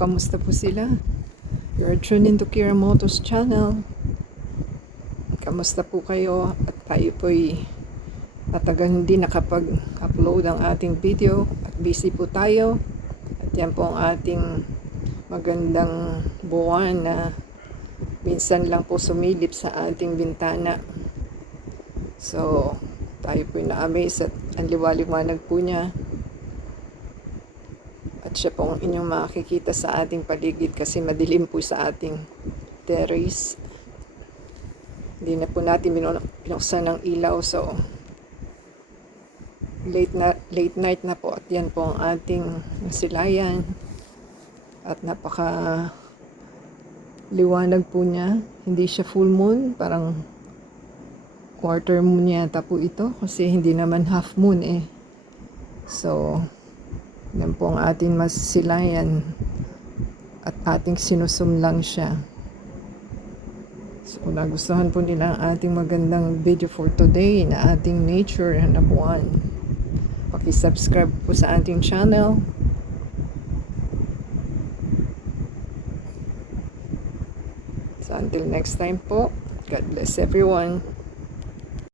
kamusta po sila? You're tuned into Kira Motos channel. Kamusta po kayo? At tayo po'y matagal hindi nakapag-upload ang ating video at busy po tayo. At yan po ang ating magandang buwan na minsan lang po sumilip sa ating bintana. So, tayo po'y na-amaze at ang liwaliwanag po niya. At siya po ang inyong makikita sa ating paligid kasi madilim po sa ating terrace. Hindi na po natin binuksan ng ilaw, so late night na po. At yan po ang ating silayan. At napaka liwanag po niya. Hindi siya full moon, parang quarter moon yata po ito kasi hindi naman half moon eh. So yan po ang ating masilayan at ating sinusumlang siya. So kung nagustuhan po nila ang ating magandang video for today na ating nature na buwan, paki-subscribe po sa ating channel. So until next time po, God bless everyone.